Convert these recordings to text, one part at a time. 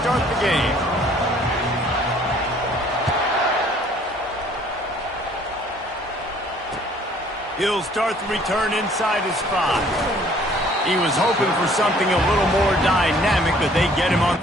start the game. He'll start the return inside his 5. He was hoping for something a little more dynamic, but they get him on.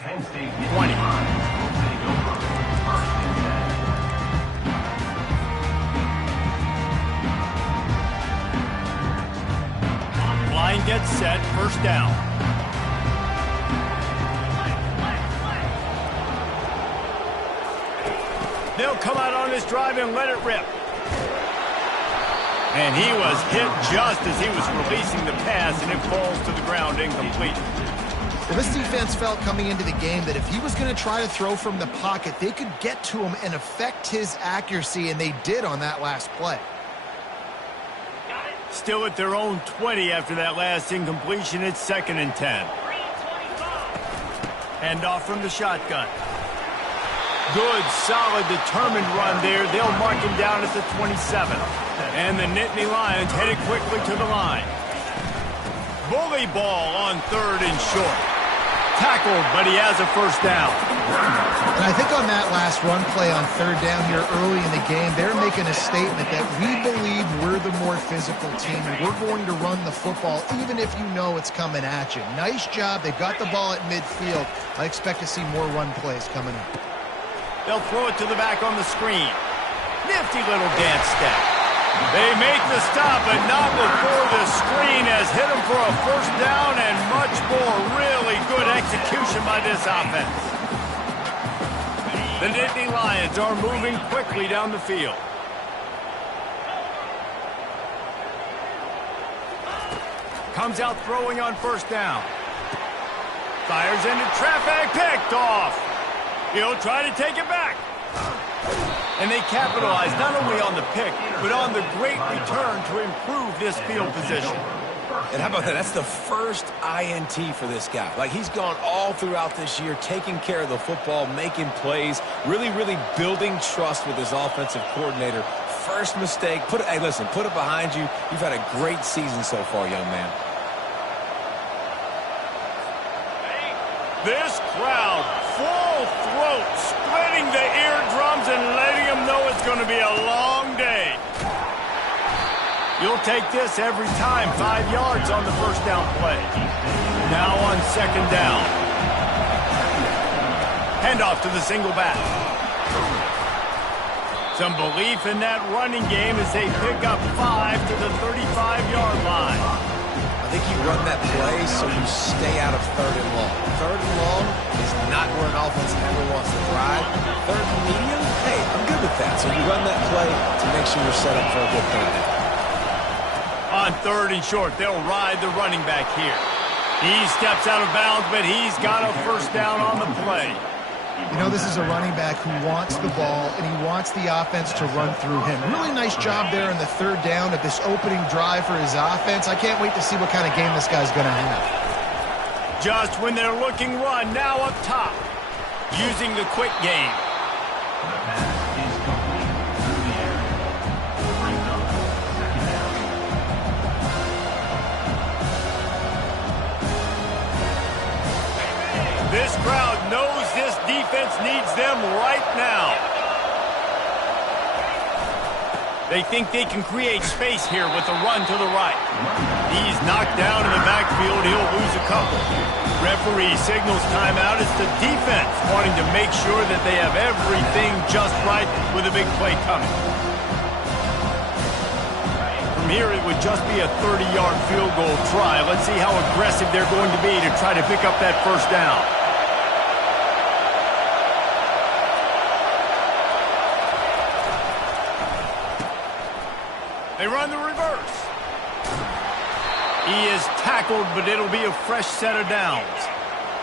Penn State 20. Line gets set, first down. They'll come out on this drive and let it rip. And he was hit just as he was releasing the pass, and it falls to the ground incomplete. Well, this defense felt coming into the game that if he was going to try to throw from the pocket, they could get to him and affect his accuracy, and they did on that last play. Still at their own 20 after that last incompletion. It's 2nd and 10. Hand off from the shotgun. Good, solid, determined run there. They'll mark him down at the 27. And the Nittany Lions headed quickly to the line. Bully ball on 3rd and short. Tackled, but he has a first down. And I think on that last run play on 3rd down here early in the game, they're making a statement that we believe we're the more physical team, and we're going to run the football even if you know it's coming at you. Nice job. They got the ball at midfield. I expect to see more run plays coming up. They'll throw it to the back on the screen. Nifty little dance step. They make the stop, but not before the screen has hit them for a first down and much more. Really good execution by this offense. The Nittany Lions are moving quickly down the field. Comes out throwing on first down. Fires into traffic, picked off. He'll try to take it back. And they capitalize not only on the pick, but on the great return to improve this field position. And how about that? That's the first INT for this guy. Like, he's gone all throughout this year, taking care of the football, making plays, really building trust with his offensive coordinator. First mistake. Hey, listen, put it behind you. You've had a great season so far, young man. This crowd, full throat, splitting the eardrums and letting them know it's going to be a long day. You'll take this every time. 5 yards on the first down play. Now on 2nd down. Handoff to the single back. Some belief in that running game as they pick up 5 to the 35-yard line. I think you run that play so you stay out of 3rd and long. 3rd and long is not where an offense ever wants to drive. 3rd and medium, hey, I'm good with that. So you run that play to make sure you're set up for a good 3rd down. On 3rd and short, they'll ride the running back here. He steps out of bounds, but he's got a first down on the play. You know, this is a running back who wants the ball, and he wants the offense to run through him. Really nice job there in the 3rd down of this opening drive for his offense. I can't wait to see what kind of game this guy's going to have. Just when they're looking run, now up top, using the quick game. This crowd knows this defense needs them right now. They think they can create space here with a run to the right. He's knocked down in the backfield. He'll lose a couple. Referee signals timeout. It's the defense wanting to make sure that they have everything just right with a big play coming. From here, it would just be a 30-yard field goal try. Let's see how aggressive they're going to be to try to pick up that first down. They run the reverse. He is tackled, but it'll be a fresh set of downs.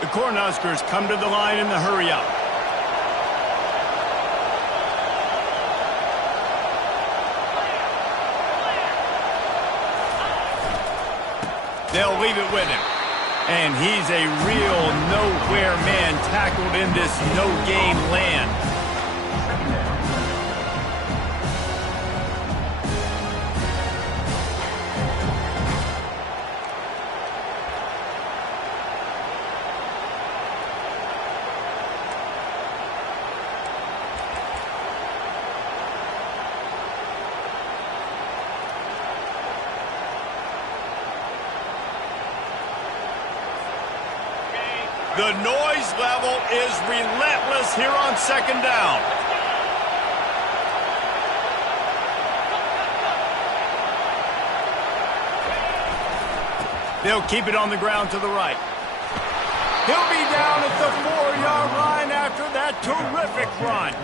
The Cornhuskers come to the line in the hurry-up. They'll leave it with him. And he's a real nowhere man tackled in this no-game land. The noise level is relentless here on second down. They'll keep it on the ground to the right. He'll be down at the 4-yard line after that terrific run.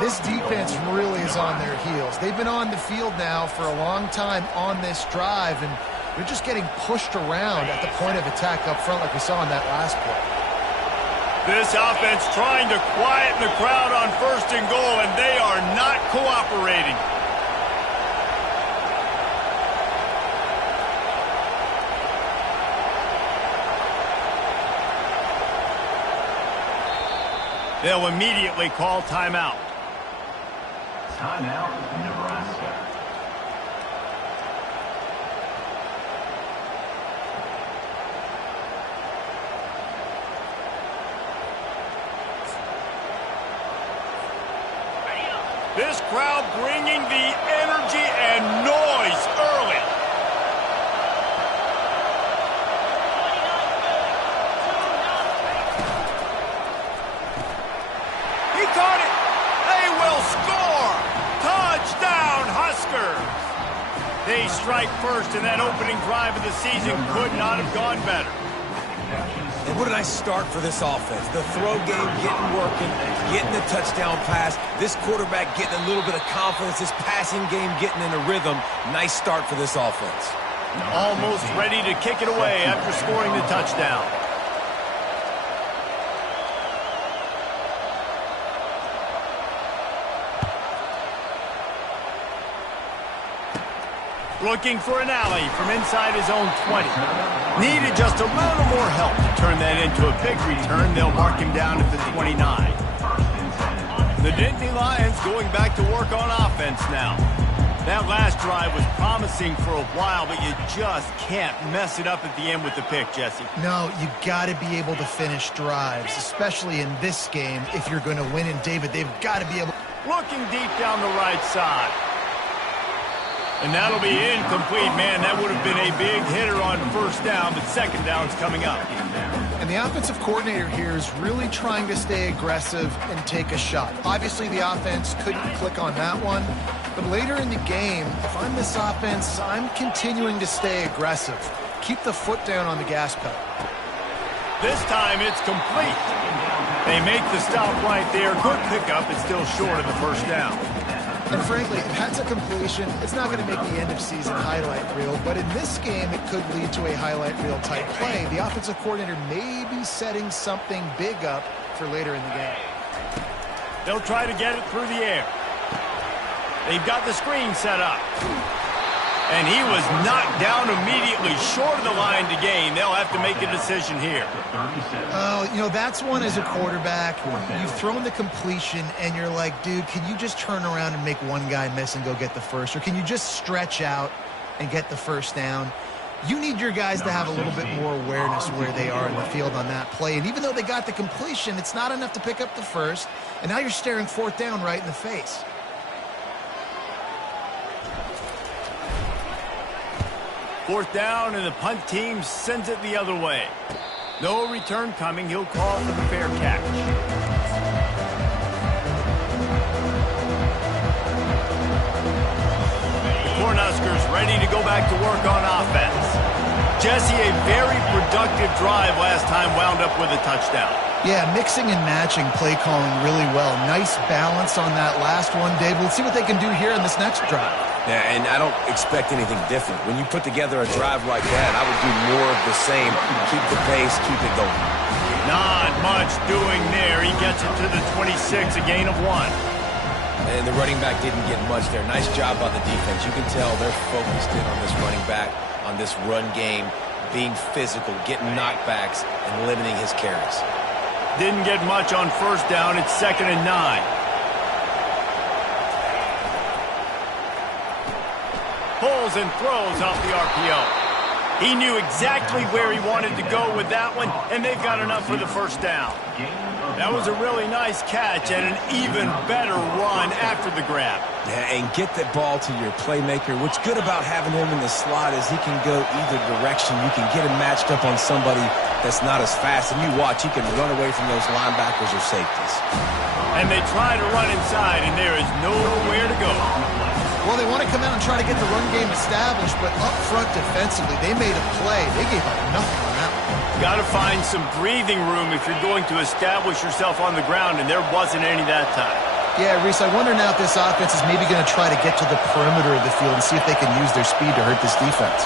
This defense really is on their heels. They've been on the field now for a long time on this drive, and they're just getting pushed around at the point of attack up front like we saw in that last play. This offense trying to quieten the crowd on first and goal, and they are not cooperating. They'll immediately call timeout. Timeout, Nebraska. This crowd bringing the energy and noise early. He caught it. They will score. Touchdown, Huskers. They strike first, and that opening drive of the season could not have gone better. And what a nice start for this offense. The throw game getting working, getting the touchdown pass. This quarterback getting a little bit of confidence. This passing game getting in a rhythm. Nice start for this offense. Almost ready to kick it away after scoring the touchdown. Looking for an alley from inside his own 20. Needed just a little more help to turn that into a big return. They'll mark him down at the 29. The Nittany Lions going back to work on offense now. That last drive was promising for a while, but you just can't mess it up at the end with the pick, Jesse. No, you got to be able to finish drives, especially in this game if you're going to win. And David, they've got to be able. Looking deep down the right side. And that'll be incomplete. Man, that would have been a big hitter on first down, but second down's coming up. And the offensive coordinator here is really trying to stay aggressive and take a shot. Obviously, the offense couldn't click on that one. But later in the game, if I'm this offense, I'm continuing to stay aggressive. Keep the foot down on the gas pedal. This time it's complete. They make the stop right there. Good pickup. It's still short of the first down. And frankly, if that's a completion, it's not going to make the end-of-season highlight reel. But in this game, it could lead to a highlight reel type play. The offensive coordinator may be setting something big up for later in the game. They'll try to get it through the air. They've got the screen set up. And he was knocked down immediately short of the line to gain. They'll have to make a decision here. Oh, you know, that's one as a quarterback. You've thrown the completion, and you're like, dude, can you just turn around and make one guy miss and go get the first? Or can you just stretch out and get the first down? You need your guys to have a little bit more awareness where they are in the field on that play. And even though they got the completion, it's not enough to pick up the first. And now you're staring fourth down right in the face. Fourth down, and the punt team sends it the other way. No return coming. He'll call for the fair catch. Cornhuskers ready to go back to work on offense. Jesse, a very productive drive last time wound up with a touchdown. Yeah, mixing and matching play calling really well. Nice balance on that last one, Dave. Let's see what they can do here in this next drive. Yeah, and I don't expect anything different. When you put together a drive like that, I would do more of the same. Keep the pace, keep it going. Not much doing there. He gets it to the 26, a gain of 1. And the running back didn't get much there. Nice job by the defense. You can tell they're focused in on this running back, on this run game, being physical, getting knockbacks, and limiting his carries. Didn't get much on first down. It's 2nd and 9. Pulls and throws off the RPO. He knew exactly where he wanted to go with that one, and they've got enough for the first down. That was a really nice catch and an even better run after the grab. Yeah, and get the ball to your playmaker. What's good about having him in the slot is he can go either direction. You can get him matched up on somebody that's not as fast, and you watch, he can run away from those linebackers or safeties. And they try to run inside, and there is nowhere to go. Well, they want to come out and try to get the run game established, but up front defensively, they made a play. They gave up nothing on that one. Got to find some breathing room if you're going to establish yourself on the ground, and there wasn't any that time. Yeah, Reese, I wonder now if this offense is maybe going to try to get to the perimeter of the field and see if they can use their speed to hurt this defense.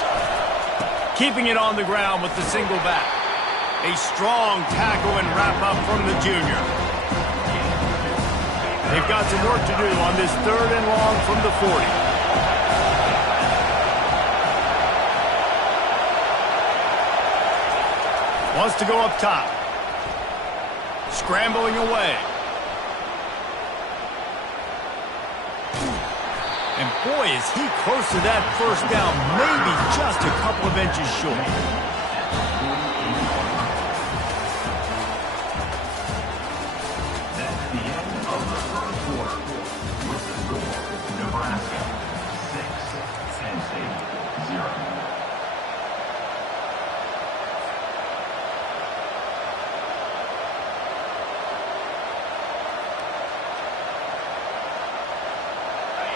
Keeping it on the ground with the single back. A strong tackle and wrap-up from the junior. They've got some work to do on this 3rd and long from the 40. Wants to go up top. Scrambling away. And boy, is he close to that first down, maybe just a couple of inches short.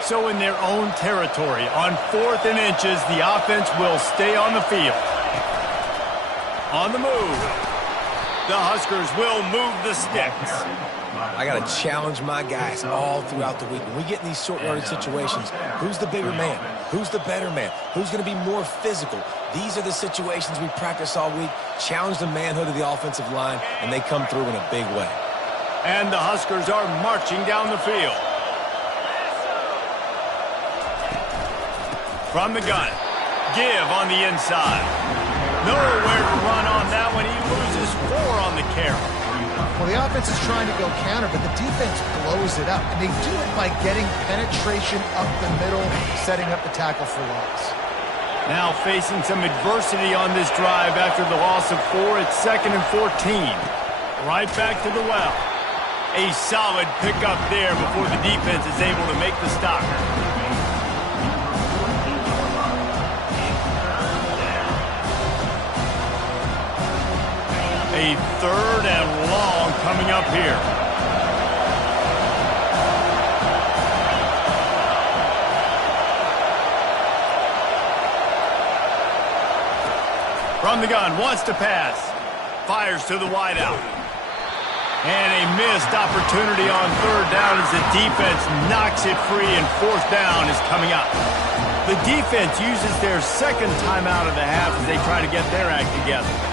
So in their own territory, on 4th and inches, the offense will stay on the field. On the move. The Huskers will move the sticks. I got to challenge my guys all throughout the week. When we get in these short yardage situations, who's the bigger man? Who's the better man? Who's going to be more physical? These are the situations we practice all week. Challenge the manhood of the offensive line, and they come through in a big way. And the Huskers are marching down the field. From the gun. Give on the inside. Nowhere to run on that one. He loses 4 on the carry. Well, the offense is trying to go counter, but the defense blows it up. And they do it by getting penetration up the middle, setting up the tackle for loss. Now facing some adversity on this drive after the loss of 4. It's 2nd and 14. Right back to the well. A solid pickup there before the defense is able to make the stop. A 3rd and long coming up here. From the gun, wants to pass. Fires to the wideout. And a missed opportunity on 3rd down as the defense knocks it free, and 4th down is coming up. The defense uses their 2nd timeout of the half as they try to get their act together.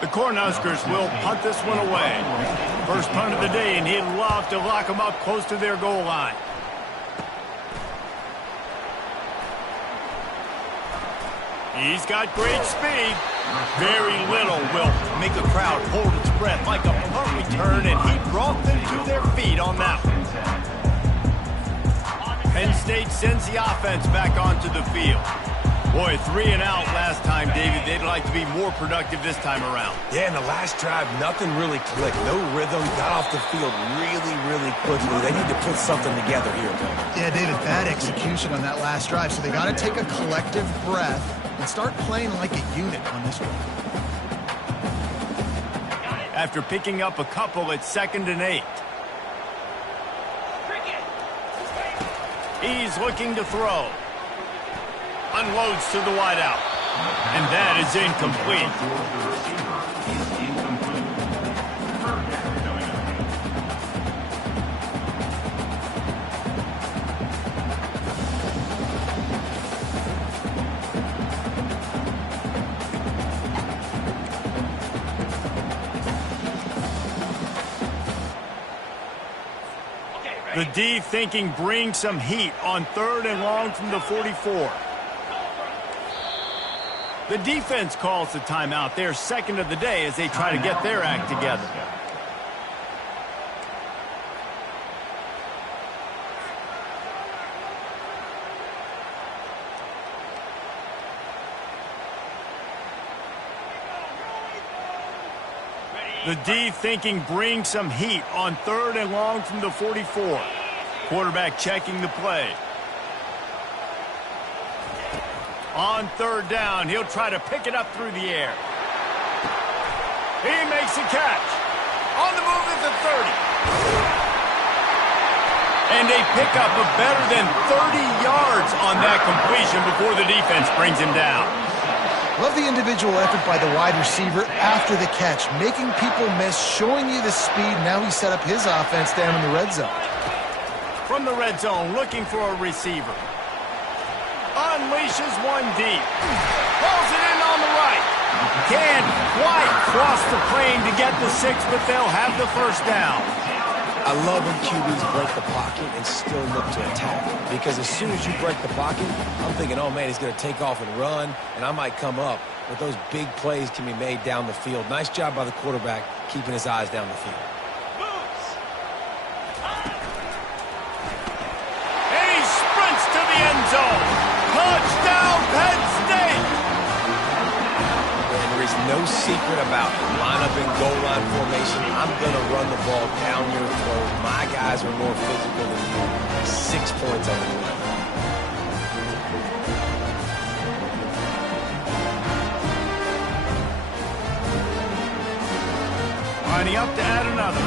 The Cornhuskers will punt this one away. First punt of the day, and he'd love to lock them up close to their goal line. He's got great speed. Very little will make a crowd hold its breath like a punt return, and he brought them to their feet on that one. Penn State sends the offense back onto the field. Boy, 3 and out last time, David. They'd like to be more productive this time around. Yeah, in the last drive, nothing really clicked. No rhythm. Got off the field really, really quickly. They need to put something together here, Bill. Yeah, David, bad execution on that last drive. So they got to take a collective breath and start playing like a unit on this one. After picking up a couple at 2nd and 8. He's looking to throw. Unloads to the wideout. And that is incomplete. The D thinking bring some heat on 3rd and long from the 44. The defense calls the timeout, their second of the day, as they try to get their act together. The D thinking bring some heat on 3rd and long from the 44. Quarterback checking the play. On 3rd down, he'll try to pick it up through the air. He makes a catch. On the move at the 30. And they pick up a better than 30 yards on that completion before the defense brings him down. Love the individual effort by the wide receiver after the catch, making people miss, showing you the speed. Now he set up his offense down in the red zone. From the red zone, looking for a receiver. Unleashes one deep. Pulls it in on the right. Can't quite cross the plane to get the 6, but they'll have the first down. I love when QBs break the pocket and still look to attack. Because as soon as you break the pocket, I'm thinking, oh, man, he's going to take off and run, and I might come up. But those big plays can be made down the field. Nice job by the quarterback keeping his eyes down the field. And he sprints to the end zone. Touchdown, Penn State! And there is no secret about it. Line up in goal line formation. I'm going to run the ball down your throat. My guys are more physical than you. 6 points on the board. Lining up to add another.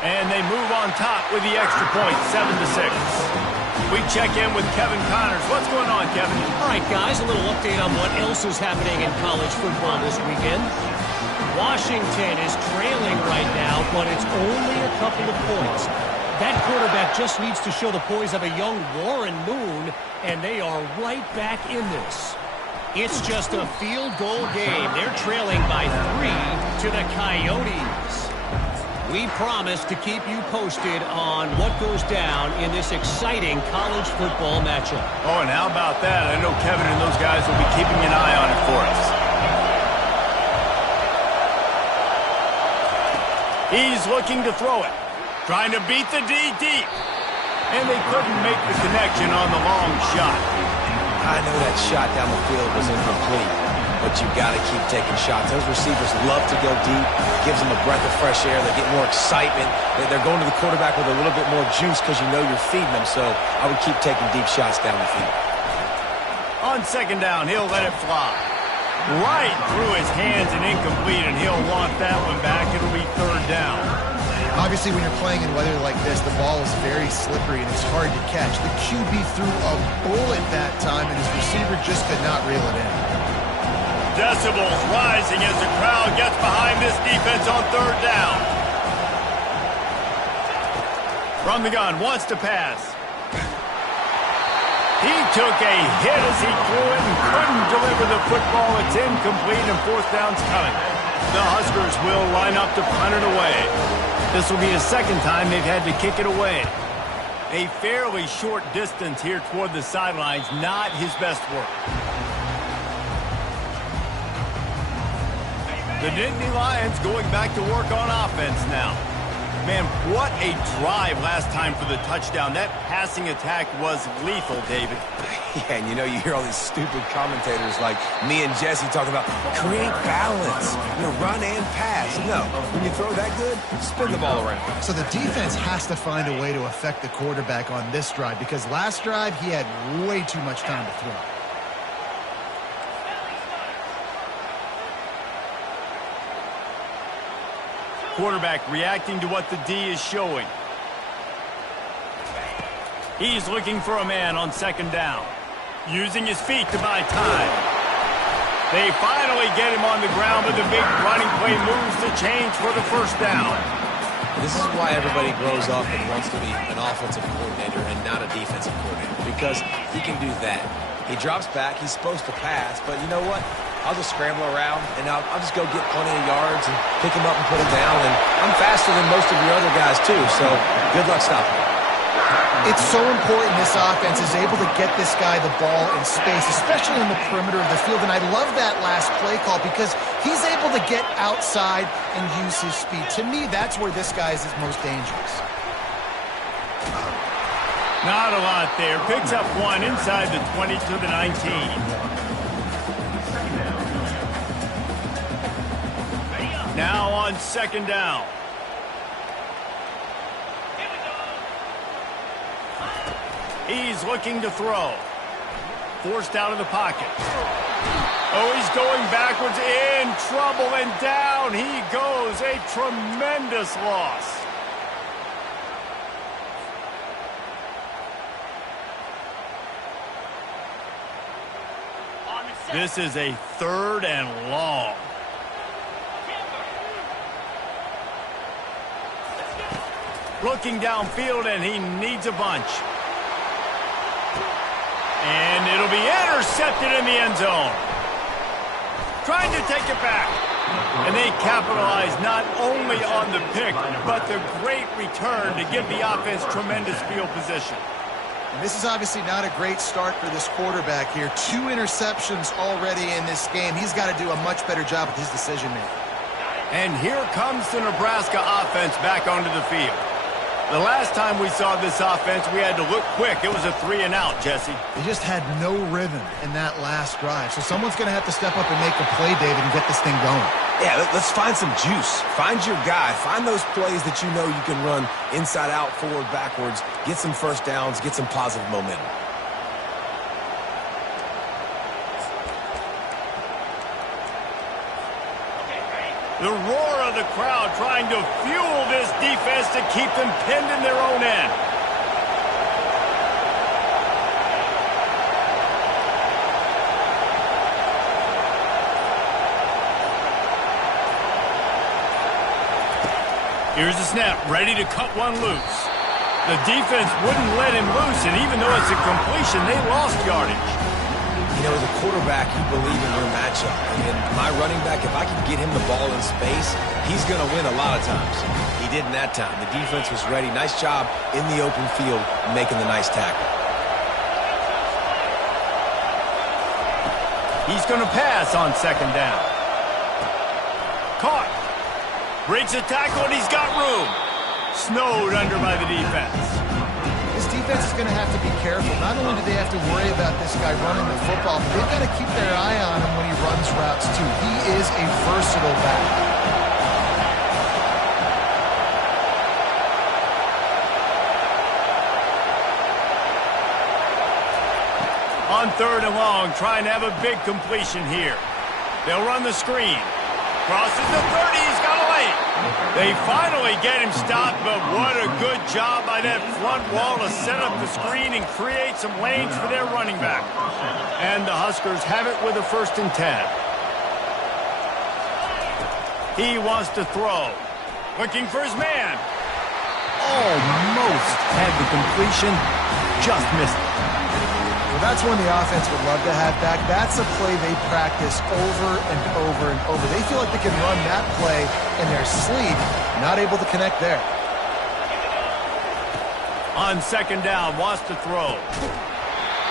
And they move on top with the extra point, 7-6. We check in with Kevin Connors. What's going on, Kevin? All right, guys, a little update on what else is happening in college football this weekend. Washington is trailing right now, but it's only a couple of points. That quarterback just needs to show the poise of a young Warren Moon, and they are right back in this. It's just a field goal game. They're trailing by 3 to the Coyotes. We promise to keep you posted on what goes down in this exciting college football matchup. Oh, and how about that? I know Kevin and those guys will be keeping an eye on it for us. He's looking to throw it. Trying to beat the D deep. And they couldn't make the connection on the long shot. I know that shot down the field was incomplete, but you've got to keep taking shots. Those receivers love to go deep. Gives them a breath of fresh air. They get more excitement. They're going to the quarterback with a little bit more juice because you know you're feeding them. So I would keep taking deep shots down the field. On 2nd down, he'll let it fly. Right through his hands and incomplete, and he'll want that one back. It'll be 3rd down. Obviously, when you're playing in weather like this, the ball is very slippery and it's hard to catch. The QB threw a bullet that time, and his receiver just could not reel it in. Decibels rising as the crowd gets behind this defense on 3rd down. From the gun, wants to pass. He took a hit as he threw it and couldn't deliver the football. It's incomplete and fourth down's coming. The Huskers will line up to punt it away. This will be the second time they've had to kick it away. A fairly short distance here toward the sidelines, not his best work. The Nittany Lions going back to work on offense now. Man, what a drive last time for the touchdown. That passing attack was lethal, David. Yeah, and you hear all these stupid commentators like me and Jesse talking about create balance, run and pass. No, when you throw that good, spin the ball around. So the defense has to find a way to affect the quarterback on this drive because last drive he had way too much time to throw. Quarterback reacting to what the D is showing. He's looking for a man on second down. Using his feet to buy time. They finally get him on the ground, but the big running play moves the change for the first down. This is why everybody grows up and wants to be an offensive coordinator and not a defensive coordinator, because he can do that. He drops back, he's supposed to pass, but you know what? I'll just scramble around, and I'll just go get plenty of yards and pick him up and put him down. And I'm faster than most of your other guys, too, so good luck stopping me. It's so important this offense is able to get this guy the ball in space, especially in the perimeter of the field. And I love that last play call because he's able to get outside and use his speed. To me, that's where this guy is his most dangerous. Not a lot there. Picks up one inside the 20 to the 19. Now on second down. He's looking to throw. Forced out of the pocket. Oh, he's going backwards, in trouble, and down he goes. A tremendous loss. This is a third and long. Looking downfield, and he needs a bunch. And it'll be intercepted in the end zone. Trying to take it back. And they capitalize not only on the pick, but the great return to give the offense tremendous field position. And this is obviously not a great start for this quarterback here. 2 interceptions already in this game. He's got to do a much better job with his decision-making. And here comes the Nebraska offense back onto the field. The last time we saw this offense, we had to look quick. It was a 3-and-out, Jesse. They just had no rhythm in that last drive. So someone's going to have to step up and make a play, David, and get this thing going. Yeah, let's find some juice. Find your guy. Find those plays that you know you can run inside out, forward, backwards. Get some first downs. Get some positive momentum. The roar of the crowd trying to fuel this defense to keep them pinned in their own end. Here's the snap, ready to cut one loose. The defense wouldn't let him loose, and even though it's a completion, they lost yardage. As a quarterback, you believe in your matchup. And my running back, if I can get him the ball in space, he's going to win a lot of times. He didn't that time. The defense was ready. Nice job in the open field making the nice tackle. He's going to pass on second down. Caught. Breaks a tackle, and he's got room. Snowed under by the defense. This defense is going to have to be careful. Not only do they have to worry about this guy running the football, but they've got to keep their eye on him when he runs routes, too. He is a versatile back. On third and long, trying to have a big completion here. They'll run the screen. Crosses the 30, he's got a lane. They finally get him stopped, but what a good job by that front wall to set up the screen and create some lanes for their running back. And the Huskers have it with a 1st and 10. He wants to throw. Looking for his man. Almost had the completion, just missed it. Well, that's one the offense would love to have back. That's a play they practice over and over and over. They feel like they can run that play in their sleep, not able to connect there. On second down, wants to throw.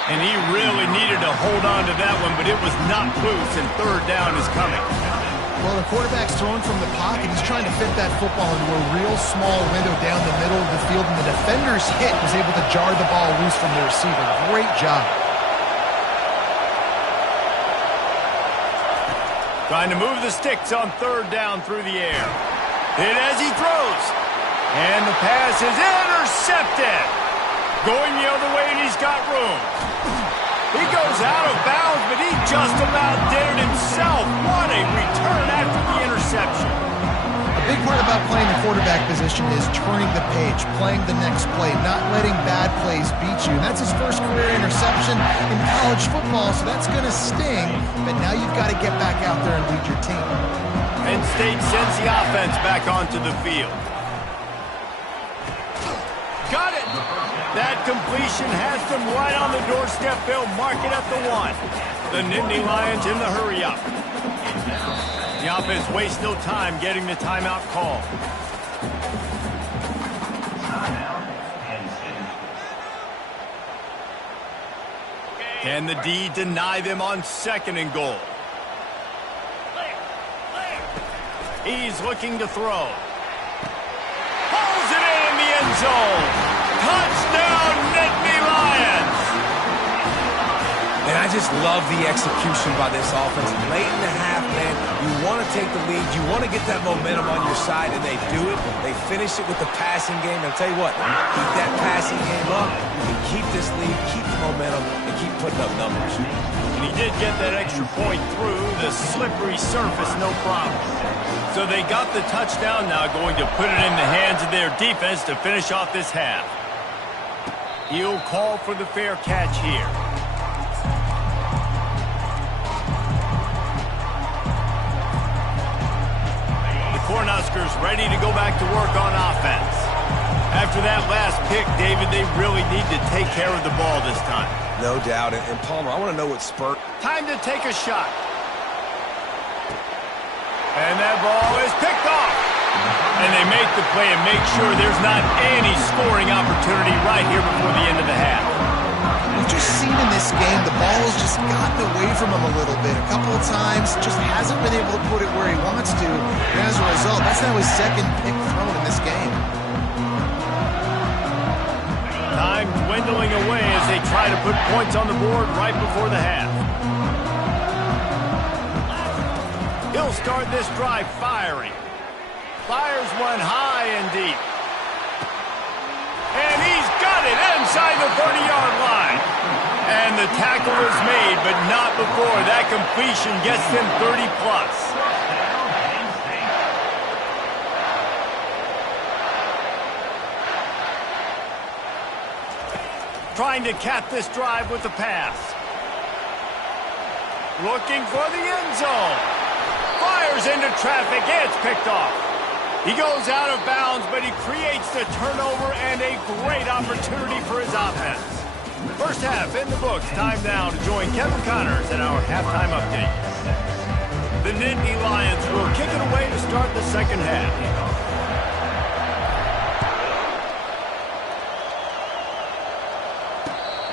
And he really needed to hold on to that one, but it was not loose, and third down is coming. Well, the quarterback's throwing from the pocket. He's trying to fit that football into a real small window down the middle of the field, and the defender's hit was able to jar the ball loose from the receiver. Great job. Trying to move the sticks on third down through the air. Hit as he throws. And the pass is intercepted. Going the other way, and he's got room. He goes out of bounds, but he just about did it himself. What a return after the interception. A big part about playing the quarterback position is turning the page, playing the next play, not letting bad plays beat you. And that's his first career interception in college football, so that's going to sting. But now you've got to get back out there and lead your team. Penn State sends the offense back onto the field. Got it. That completion has them right on the doorstep. They'll mark it at the 1. The Nittany Lions in the hurry-up. The offense wastes no time getting the timeout call. Can the D deny them on second and goal? He's looking to throw. Pulls it in the end zone. Touchdown, Nittany Lions! And I just love the execution by this offense. Late in the half, man, you want to take the lead. You want to get that momentum on your side, and they do it. They finish it with the passing game. And I'll tell you what, keep that passing game up. You can keep this lead, keep the momentum, and keep putting up numbers. And he did get that extra point through the slippery surface, no problem. So they got the touchdown now, going to put it in the hands of their defense to finish off this half. He'll call for the fair catch here. The Cornhuskers ready to go back to work on offense. After that last pick, David, they really need to take care of the ball this time. No doubt. And Palmer, I want to know what spurt. Time to take a shot. And that ball is picked off. And they make the play and make sure there's not any scoring opportunity right here before the end of the half. We've just seen in this game the ball has just gotten away from him a little bit. A couple of times, just hasn't been able to put it where he wants to. And as a result, that's now his second pick thrown in this game. Time dwindling away as they try to put points on the board right before the half. He'll start this drive firing. Fires one high and deep. And he's got it inside the 30-yard line. And the tackle is made, but not before that completion gets them 30-plus. Trying to cap this drive with the pass. Looking for the end zone. Fires into traffic. It's picked off. He goes out of bounds, but he creates the turnover and a great opportunity for his offense. First half in the books. Time now to join Kevin Connors in our halftime update. The Nittany Lions will kick it away to start the second half.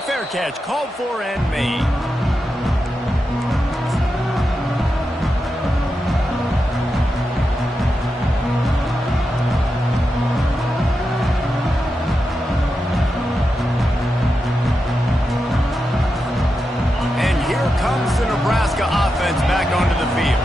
Fair catch called for and made. Comes the Nebraska offense back onto the field.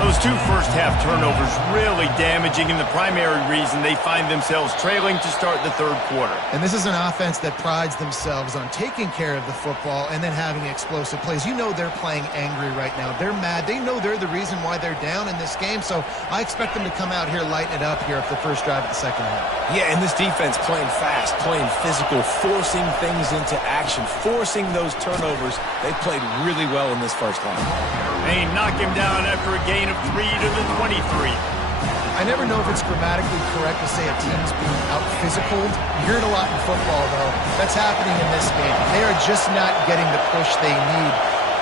Those two first-half turnovers really damaging, and the primary reason they find themselves trailing to start the third quarter. And this is an offense that prides themselves on taking care of the football and then having explosive plays. You know they're playing angry right now. They're mad. They know they're the reason why they're down in this game, so I expect them to come out here, lighten it up here at the first drive of the second half. Yeah, and this defense playing fast, playing physical, forcing things into action, forcing those turnovers. They played really well in this first half. They knock him down after a gain of 3 to the 23. I never know if it's grammatically correct to say a team's being out physical. You hear it a lot in football, though. That's happening in this game. They are just not getting the push they need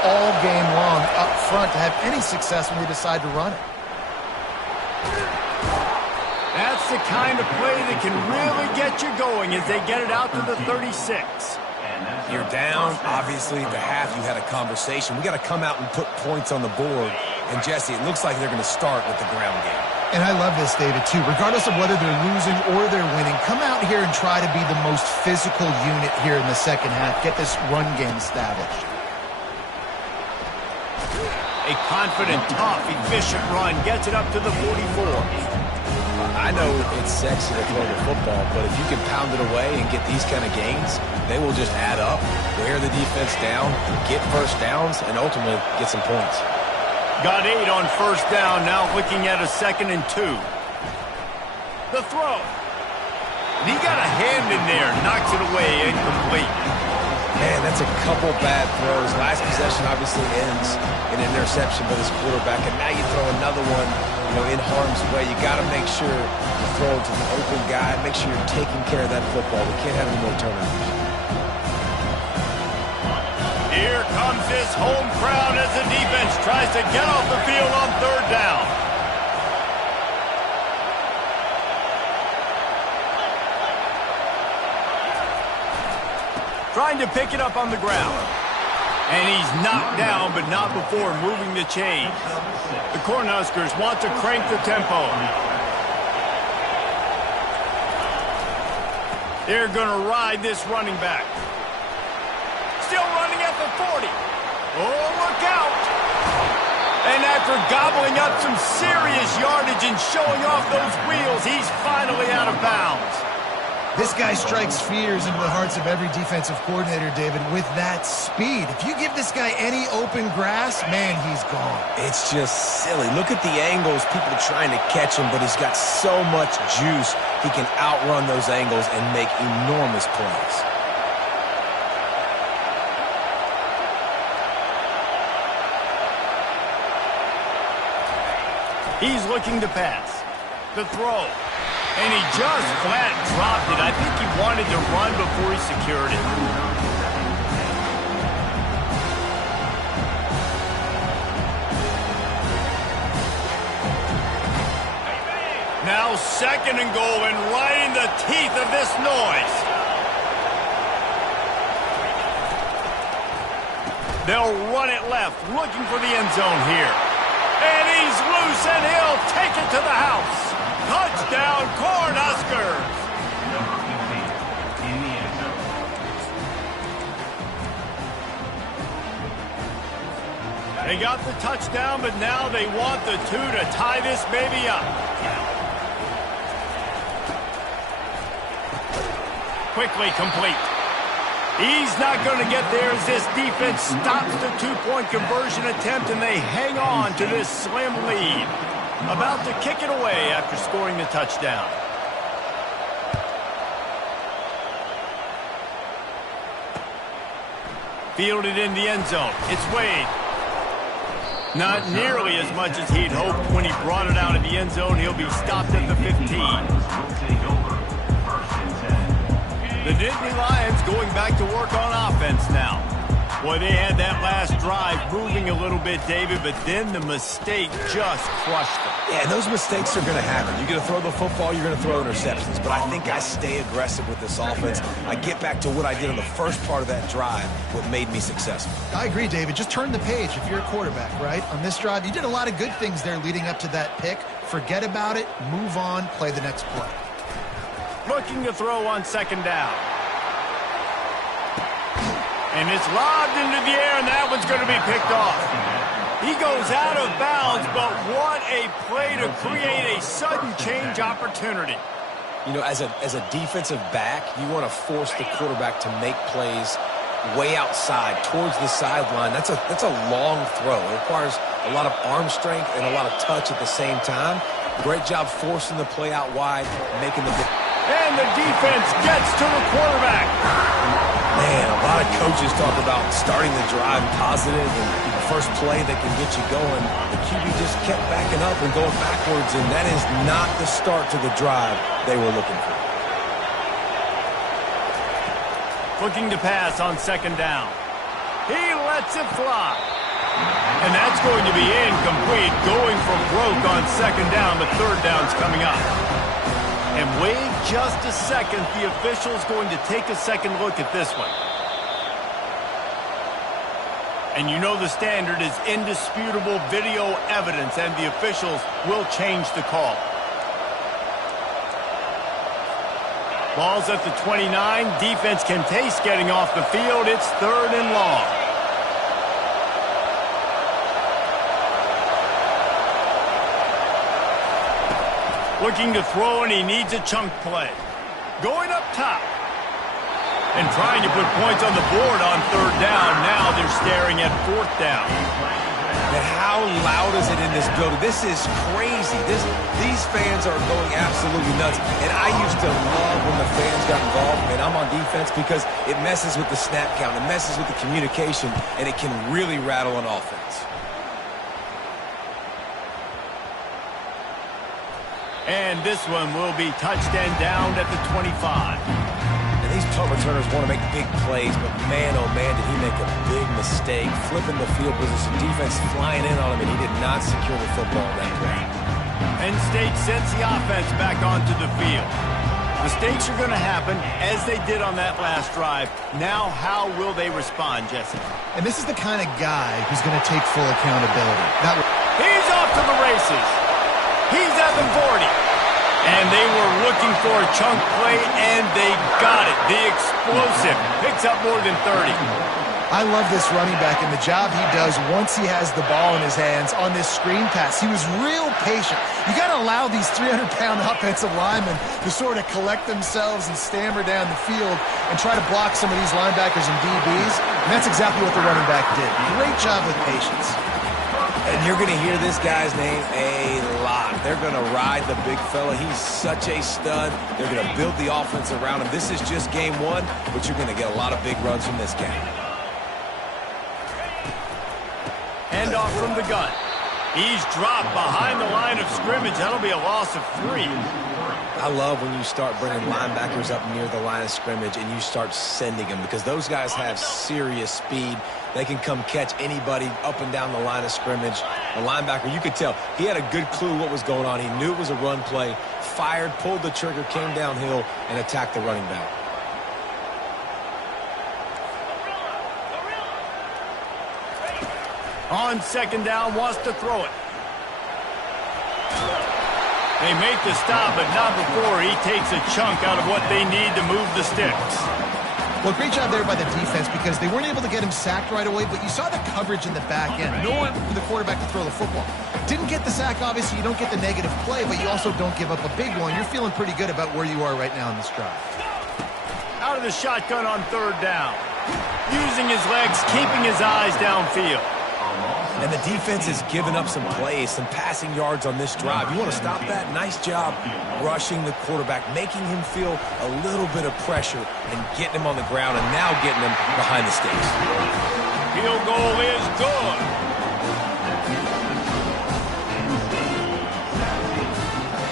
all game long up front to have any success when they decide to run it. That's the kind of play that can really get you going as they get it out to the 36. You're down. Obviously, at the half, you had a conversation. We got to come out and put points on the board. And, Jesse, it looks like they're going to start with the ground game. And I love this, David, too. Regardless of whether they're losing or they're winning, come out here and try to be the most physical unit here in the second half. Get this run game established. A confident, tough, efficient run gets it up to the 44. I know it's sexy to throw the football, but if you can pound it away and get these kind of gains, they will just add up, wear the defense down, get first downs, and ultimately get some points. Got 8 on first down, now looking at a 2nd and 2. The throw. He got a hand in there, knocks it away, incomplete. Man, that's a couple bad throws. Last possession obviously ends in an interception by this quarterback, and now you throw another one, in harm's way. You got to make sure you throw it to the open guy. Make sure you're taking care of that football. We can't have any more turnovers. Here comes this home crowd as the defense tries to get off the field on 3rd down. Trying to pick it up on the ground. And he's knocked down, but not before moving the chains. The Cornhuskers want to crank the tempo. They're going to ride this running back. Still running at the 40. Oh, look out. And after gobbling up some serious yardage and showing off those wheels, he's finally out of bounds. This guy strikes fears into the hearts of every defensive coordinator, David, with that speed. If you give this guy any open grass, man, he's gone. It's just silly. Look at the angles, people trying to catch him, but he's got so much juice. He can outrun those angles and make enormous plays. He's looking to pass. The throw. And he just flat dropped it. I think he wanted to run before he secured it. Now 2nd and goal and right in the teeth of this noise. They'll run it left, looking for the end zone here. And he's loose, and he'll take it to the house. Touchdown, Cornhuskers! They got the touchdown, but now they want the 2 to tie this baby up. Quickly complete. He's not going to get there as this defense stops the 2-point conversion attempt, and they hang on to this slim lead. About to kick it away after scoring the touchdown. Fielded in the end zone. It's Wade. Not nearly as much as he'd hoped when he brought it out of the end zone. He'll be stopped at the 15. The Nittany Lions going back to work on offense now. Boy, they had that last drive moving a little bit, David, but then the mistake just crushed them. Yeah, those mistakes are going to happen. You're going to throw the football, you're going to throw interceptions. But I think I stay aggressive with this offense. I get back to what I did on the first part of that drive, what made me successful. I agree, David. Just turn the page if you're a quarterback, right? On this drive, you did a lot of good things there leading up to that pick. Forget about it, move on, play the next play. Looking to throw on 2nd down. And it's lobbed into the air, and that one's going to be picked off. He goes out of bounds, but what a play to create a sudden change opportunity. You know, as a defensive back, you want to force the quarterback to make plays way outside, towards the sideline. That's a long throw. It requires a lot of arm strength and a lot of touch at the same time. Great job forcing the play out wide, making the... And the defense gets to the quarterback. Man, a lot of coaches talk about starting the drive positive and the first play that can get you going. The QB just kept backing up and going backwards, and that is not the start to the drive they were looking for. Looking to pass on second down. He lets it fly. And that's going to be incomplete. Going for broke on second down, but third down's coming up. And wait just a second. The official's going to take a second look at this one. And you know the standard is indisputable video evidence, and the officials will change the call. Ball's at the 29. Defense can taste getting off the field. It's third and long. Looking to throw, and he needs a chunk play. Going up top. And trying to put points on the board on third down. Now they're staring at fourth down. And how loud is it in this building? This is crazy. These fans are going absolutely nuts. And I used to love when the fans got involved. And I'm on defense because it messes with the snap count. It messes with the communication. And it can really rattle an offense. And this one will be touched and down at the 25. And these punt returners want to make big plays, but man, oh man, did he make a big mistake. Flipping the field position, defense flying in on him, and he did not secure the football that way. Penn State sends the offense back onto the field. Mistakes are going to happen, as they did on that last drive. Now, how will they respond, Jesse? And this is the kind of guy who's going to take full accountability. He's off to the races. He's at the 40. And they were looking for a chunk play, and they got it. The explosive picks up more than 30. I love this running back and the job he does once he has the ball in his hands on this screen pass. He was real patient. You got to allow these 300-pound offensive linemen to sort of collect themselves and stammer down the field and try to block some of these linebackers and DBs. And that's exactly what the running back did. Great job with patience. And you're going to hear this guy's name a lot. They're going to ride the big fella. He's such a stud. They're going to build the offense around him. This is just game one, but you're going to get a lot of big runs from this game. Hand off from the gun. He's dropped behind the line of scrimmage. That'll be a loss of 3. I love when you start bringing linebackers up near the line of scrimmage and you start sending them, because those guys have serious speed. They can come catch anybody up and down the line of scrimmage. The linebacker, you could tell, he had a good clue what was going on. He knew it was a run play, fired, pulled the trigger, came downhill, and attacked the running back. On second down, wants to throw it. They make the stop, but not before he takes a chunk out of what they need to move the sticks. Well, great job there by the defense, because they weren't able to get him sacked right away, but you saw the coverage in the back end. Nowhere for the quarterback to throw the football. Didn't get the sack, obviously. You don't get the negative play, but you also don't give up a big one. You're feeling pretty good about where you are right now in this drive. Out of the shotgun on third down. Using his legs, keeping his eyes downfield. And the defense has given up some plays, some passing yards on this drive. You want to stop that? Nice job rushing the quarterback, making him feel a little bit of pressure and getting him on the ground, and now getting him behind the sticks. Field goal is good.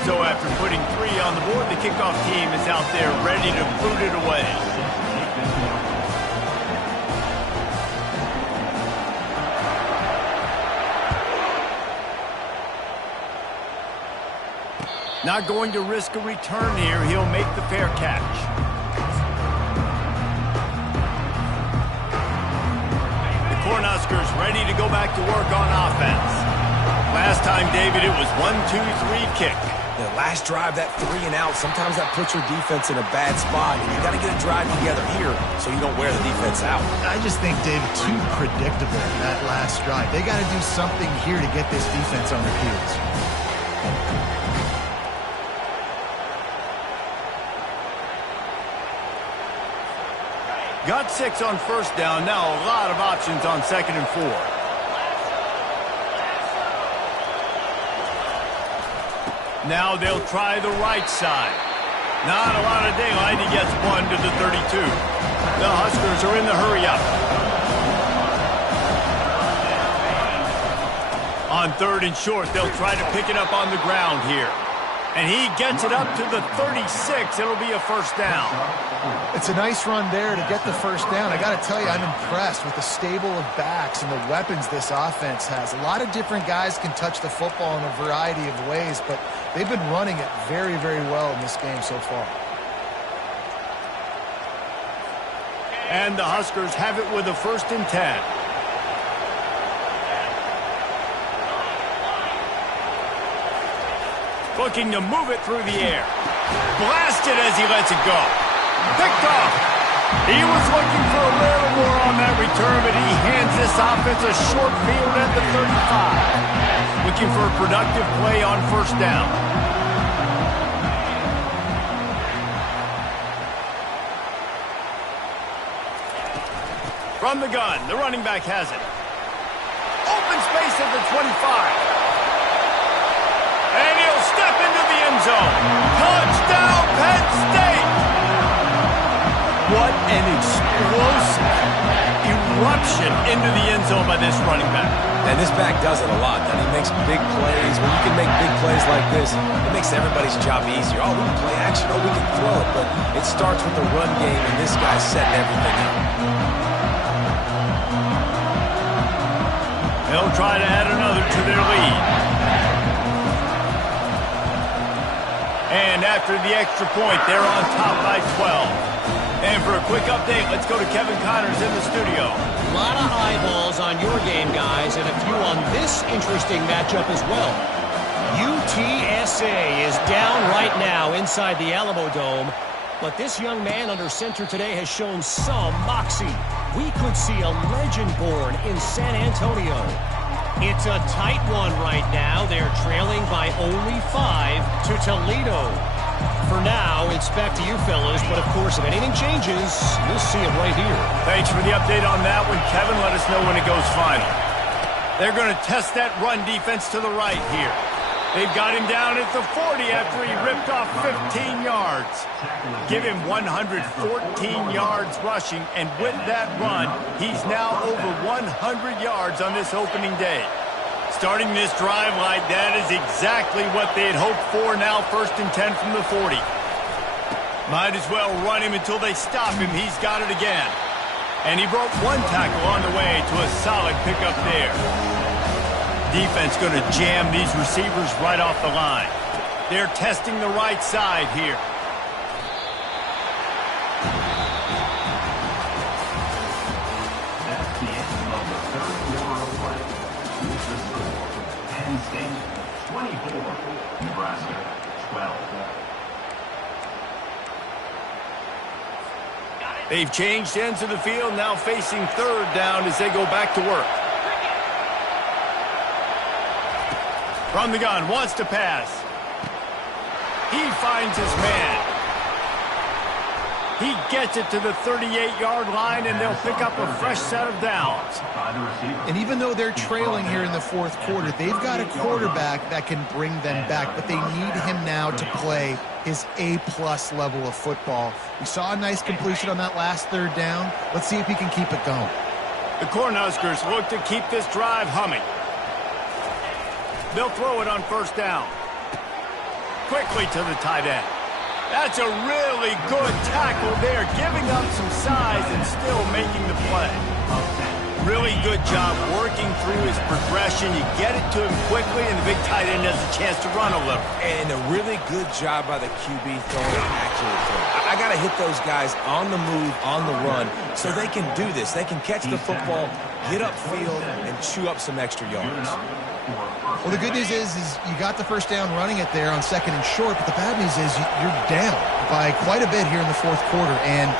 So after putting 3 on the board, the kickoff team is out there ready to boot it away. Not going to risk a return here. He'll make the fair catch. The Cornhuskers ready to go back to work on offense. Last time, David, it was 1-2-3 kick. The last drive, that 3 and out, sometimes that puts your defense in a bad spot, and you got to get a drive together here so you don't wear the defense out. I just think, David, too predictable that last drive. They got to do something here to get this defense on their heels. Got 6 on first down. Now a lot of options on second and 4. Now they'll try the right side. Not a lot of daylight. He gets 1 to the 32. The Huskers are in the hurry up. On third and short, they'll try to pick it up on the ground here. And he gets it up to the 36. It'll be a first down. It's a nice run there to get the first down. I got to tell you, I'm impressed with the stable of backs and the weapons this offense has. A lot of different guys can touch the football in a variety of ways, but they've been running it very, very well in this game so far. And the Huskers have it with a 1st and 10. Looking to move it through the air. Blasted as he lets it go. Picked off. He was looking for a little more on that return, but he hands this offense a short field at the 35. Looking for a productive play on 1st down. From the gun, the running back has it. Open space at the 25. And he'll step into the end zone. Touchdown, Penn State! What an explosive eruption into the end zone by this running back. And this back does it a lot. He makes big plays. When you can make big plays like this, it makes everybody's job easier. Oh, we can play action. Oh, we can throw it. But it starts with the run game, and this guy's setting everything up. They'll try to add another to their lead. And after the extra point, they're on top by 12. And for a quick update, let's go to Kevin Connors in the studio. A lot of eyeballs on your game, guys, and a few on this interesting matchup as well. UTSA is down right now inside the Alamo Dome, but this young man under center today has shown some moxie. We could see a legend born in San Antonio. It's a tight one right now. They're trailing by only 5 to Toledo. For now, it's back to you fellas, but of course, if anything changes, you'll see it right here. Thanks for the update on that one, Kevin. Let us know when it goes final. They're going to test that run defense to the right here. They've got him down at the 40 after he ripped off 15 yards. Give him 114 yards rushing, and with that run, he's now over 100 yards on this opening day. Starting this drive like that is exactly what they had hoped for. Now 1st and 10 from the 40. Might as well run him until they stop him. He's got it again. And he broke one tackle on the way to a solid pickup there. Defense going to jam these receivers right off the line. They're testing the right side here. That's the end of the 3rd quarter of play. Here's the score. Penn State 24, Nebraska 12. They've changed ends of the field, now facing 3rd down as they go back to work. From the gun, wants to pass. He finds his man. He gets it to the 38-yard line, and they'll pick up a fresh set of downs. And even though they're trailing here in the 4th quarter, they've got a quarterback that can bring them back, but they need him now to play his A-plus level of football. We saw a nice completion on that last 3rd down. Let's see if he can keep it going. The Cornhuskers look to keep this drive humming. They'll throw it on 1st down. Quickly to the tight end. That's a really good tackle there, giving up some size and still making the play. Really good job working through his progression. You get it to him quickly, and the big tight end has a chance to run a little. And a really good job by the QB throwing an accurate throw. I got to hit those guys on the move, on the run, so they can do this. They can catch the football, get upfield, and chew up some extra yards. Well, the good news is you got the 1st down running it there on 2nd and short, but the bad news is you're down by quite a bit here in the 4th quarter, and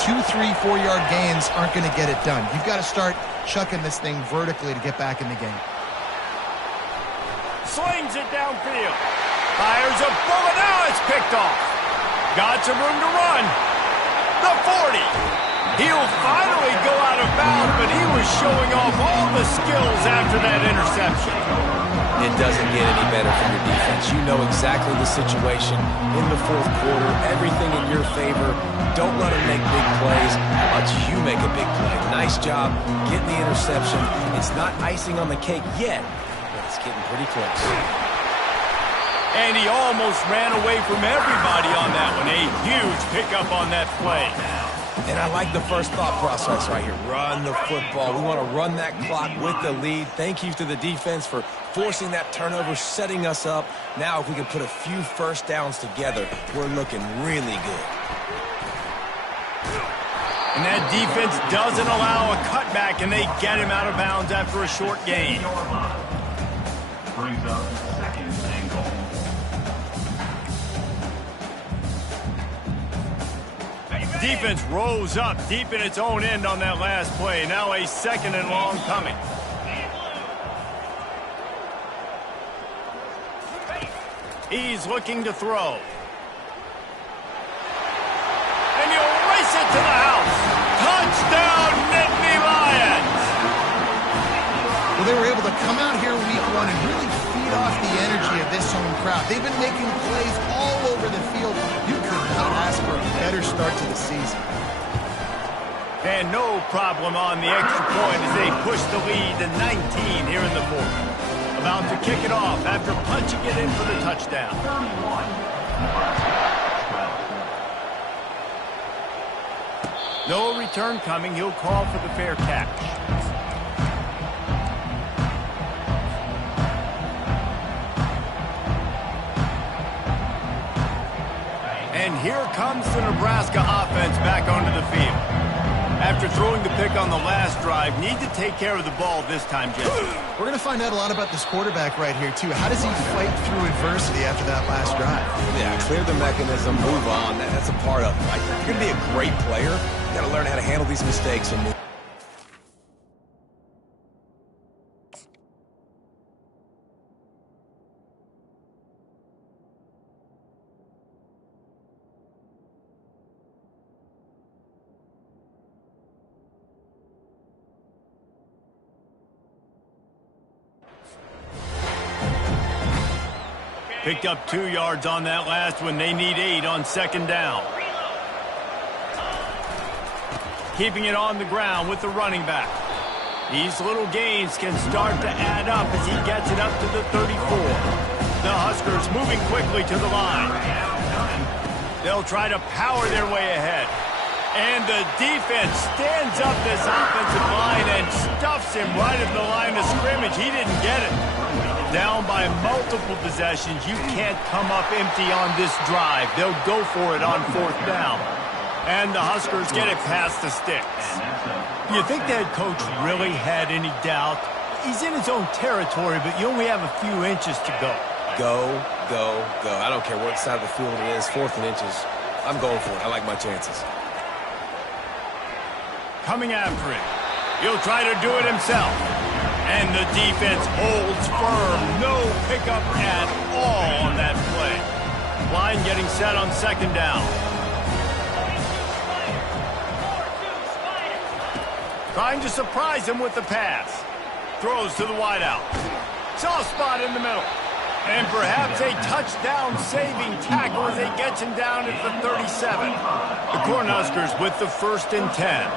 2, 3, 4-yard gains aren't going to get it done. You've got to start chucking this thing vertically to get back in the game. Slings it downfield. Fires a bullet. Now it's picked off. Got some room to run. The 40. He'll finally go out of bounds, but he was showing off all the skills after that interception. It doesn't get any better from your defense. You know exactly the situation in the 4th quarter. Everything in your favor. Don't let them make big plays. How about you make a big play? Nice job getting the interception. It's not icing on the cake yet, but it's getting pretty close. And he almost ran away from everybody on that one. A huge pickup on that play. And I like the first thought process right here. Run the football. We want to run that clock with the lead. Thank you to the defense for forcing that turnover, setting us up. Now if we can put a few first downs together, we're looking really good. And that defense doesn't allow a cutback, and they get him out of bounds after a short gain. Brings up second and goal. Defense rose up deep in its own end on that last play. Now a second and long coming. He's looking to throw. And he'll race it to the house. Touchdown, Nittany Lions! Well, they were able to come out here week one and really feed off the energy of this home crowd. They've been making plays all over the field. You could not ask for a better start to the season. And no problem on the extra point as they push the lead to 19 here in the fourth. About to kick it off after punching it in for the touchdown. 31. No return coming. He'll call for the fair catch. And here comes the Nebraska offense back onto the field. After throwing the pick on the last drive, need to take care of the ball this time, Jesse. We're going to find out a lot about this quarterback right here, too. How does he fight through adversity after that last drive? Yeah, clear the mechanism, move on. That's a part of it, right? If you're going to be a great player, you got to learn how to handle these mistakes and move. Picked up 2 yards on that last one. They need 8 on second down. Keeping it on the ground with the running back. These little gains can start to add up as he gets it up to the 34. The Huskers moving quickly to the line. They'll try to power their way ahead. And the defense stands up this offensive line and stuffs him right at the line of scrimmage. He didn't get it. Down by multiple possessions, you can't come up empty on this drive. They'll go for it on fourth down. And the Huskers get it past the sticks. Do you think the head coach really had any doubt? He's in his own territory, but you only have a few inches to go. Go, go, go. I don't care what side of the field it is, 4th and inches. I'm going for it. I like my chances. Coming after it. He'll try to do it himself. And the defense holds firm. No pickup at all on that play. Line getting set on second down. Trying to surprise him with the pass. Throws to the wideout. Soft spot in the middle. And perhaps a touchdown-saving tackle as he gets him down at the 37. The Cornhuskers with the 1st and 10.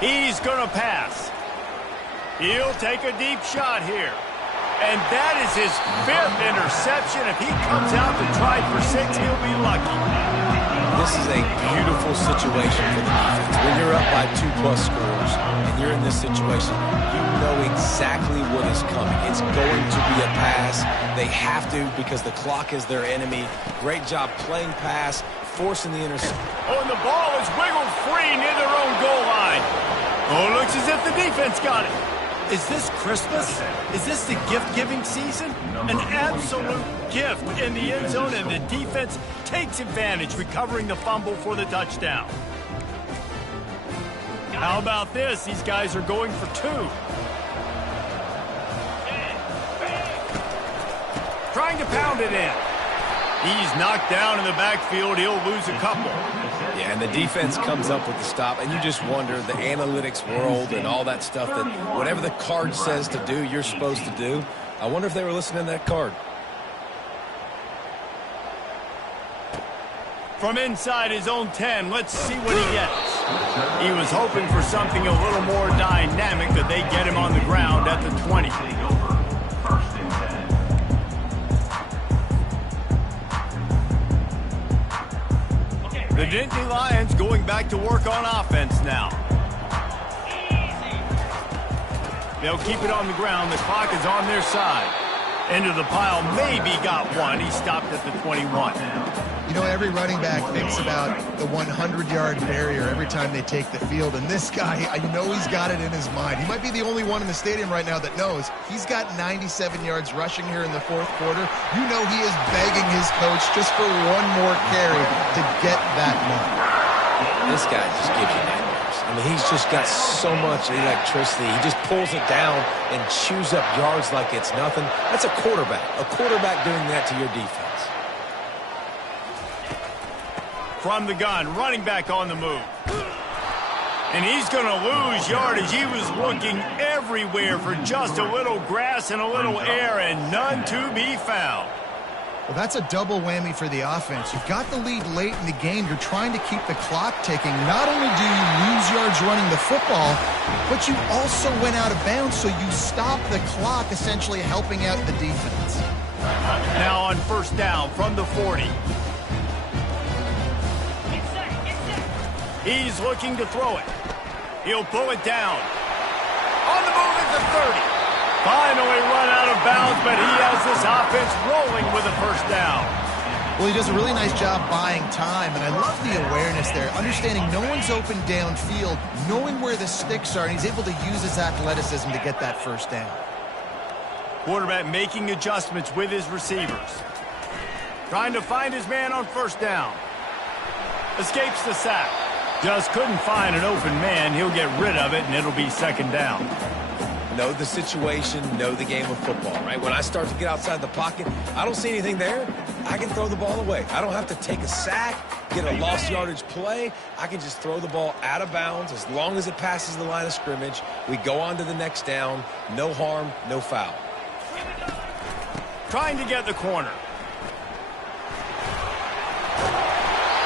He's going to pass. He'll take a deep shot here. And that is his 5th interception. If he comes out to try for 6, he'll be lucky. This is a beautiful situation for the defense. When you're up by 2+ scores and you're in this situation, you know exactly what is coming. It's going to be a pass. They have to because the clock is their enemy. Great job playing pass, forcing the interception. Oh, and the ball is wiggled free near their own goal line. Oh, it looks as if the defense got it. Is this Christmas? Is this the gift-giving season? An absolute gift in the end zone, and the defense takes advantage, recovering the fumble for the touchdown. How about this? These guys are going for 2. Trying to pound it in. He's knocked down in the backfield. He'll lose a couple. Yeah, and the defense comes up with the stop, and you just wonder, the analytics world and all that stuff, that whatever the card says to do, you're supposed to do. I wonder if they were listening to that card. From inside his own 10, let's see what he gets. He was hoping for something a little more dynamic, that they get him on the ground at the 20. First and 10. The Nittany Lions going back to work on offense now. They'll keep it on the ground. The clock is on their side. Into the pile, maybe got one. He stopped at the 21. You know, every running back thinks about the 100-yard barrier every time they take the field, and this guy, you know he's got it in his mind. He might be the only one in the stadium right now that knows he's got 97 yards rushing here in the fourth quarter. You know he is begging his coach just for one more carry to get that mark. This guy just gives you nightmares. I mean, he's just got so much electricity. He just pulls it down and chews up yards like it's nothing. That's a quarterback doing that to your defense. From the gun, running back on the move. And he's going to lose yardage. He was looking everywhere for just a little grass and a little air, and none to be found. Well, that's a double whammy for the offense. You've got the lead late in the game. You're trying to keep the clock ticking. Not only do you lose yards running the football, but you also went out of bounds, so you stop the clock, essentially helping out the defense. Now on first down from the 40. He's looking to throw it. He'll pull it down. On the move at the 30. Finally run out of bounds, but he has this offense rolling with a first down. Well, he does a really nice job buying time, and I love the awareness there. Understanding no one's open downfield, knowing where the sticks are, and he's able to use his athleticism to get that first down. Quarterback making adjustments with his receivers. Trying to find his man on first down. Escapes the sack. Just couldn't find an open man. He'll get rid of it, and it'll be second down. Know the situation, know the game of football, right? When I start to get outside the pocket, I don't see anything there, I can throw the ball away. I don't have to take a sack, get a lost yardage play. I can just throw the ball out of bounds as long as it passes the line of scrimmage. We go on to the next down. No harm, no foul. Trying to get the corner.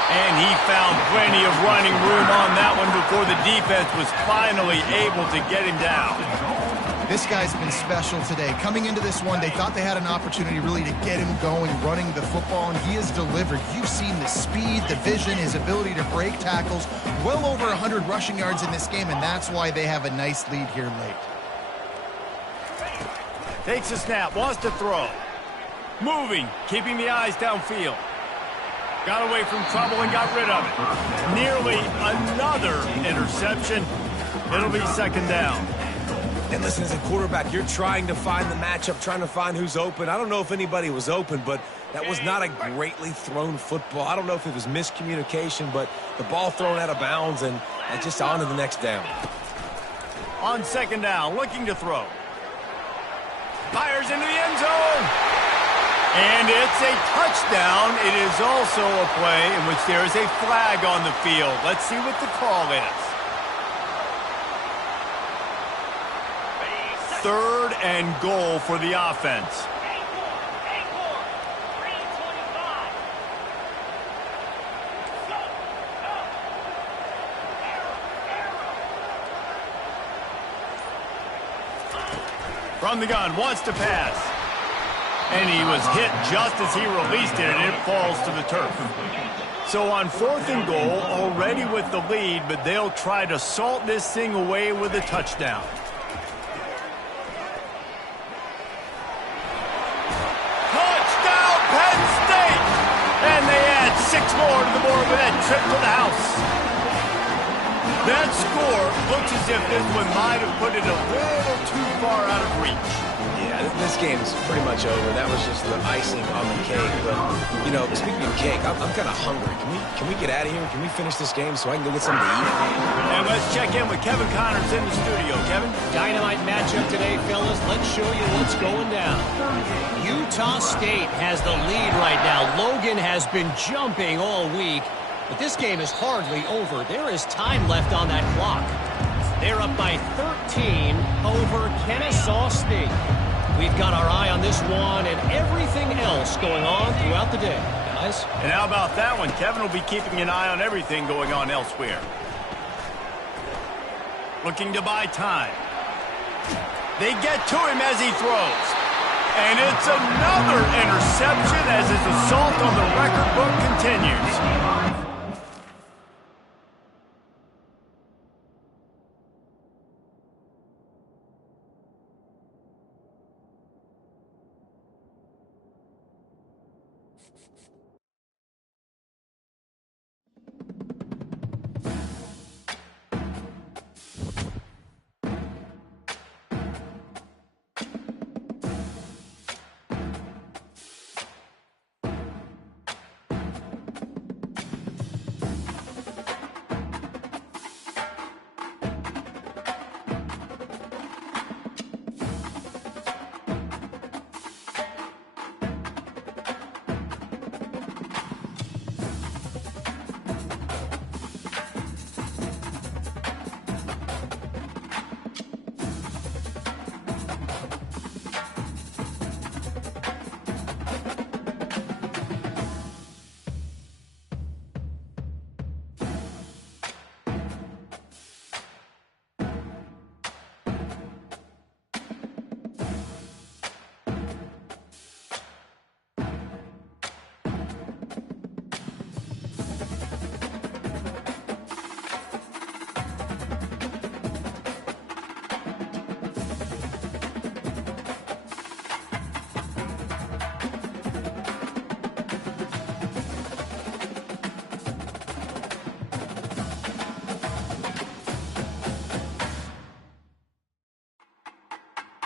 And he found plenty of running room on that one before the defense was finally able to get him down. This guy's been special today. Coming into this one, they thought they had an opportunity really to get him going, running the football, and he has delivered. You've seen the speed, the vision, his ability to break tackles. Well over 100 rushing yards in this game, and that's why they have a nice lead here late. Takes a snap, wants to throw. Moving, keeping the eyes downfield. Got away from trouble and got rid of it. Nearly another interception. It'll be second down. And listen, as a quarterback, you're trying to find the matchup, trying to find who's open. I don't know if anybody was open, but that was not a greatly thrown football. I don't know if it was miscommunication, but the ball thrown out of bounds and just on to the next down. On second down, looking to throw. Fires into the end zone. And it's a touchdown. It is also a play in which there is a flag on the field. Let's see what the call is. Third and goal for the offense. From the gun, wants to pass. And he was hit just as he released it, and it falls to the turf. So on fourth and goal, already with the lead, but they'll try to salt this thing away with a touchdown. Touchdown, Penn State! And they add 6 more to the board with that trip to the house. That score looks as if this one might have put it a little too far out of reach. Yeah, this game's pretty much over. That was just the icing on the cake. But, you know, speaking of cake, I'm kind of hungry. Can we get out of here? Can we finish this game so I can go get something to eat? And let's check in with Kevin Connors in the studio. Kevin? Dynamite matchup today, fellas. Let's show you what's going down. Utah State has the lead right now. Logan has been jumping all week, but this game is hardly over. There is time left on that clock. They're up by 13 over Kennesaw State. We've got our eye on this one and everything else going on throughout the day, guys. And how about that one? Kevin will be keeping an eye on everything going on elsewhere. looking to buy time. They get to him as he throws. And it's another interception as his assault on the record book continues.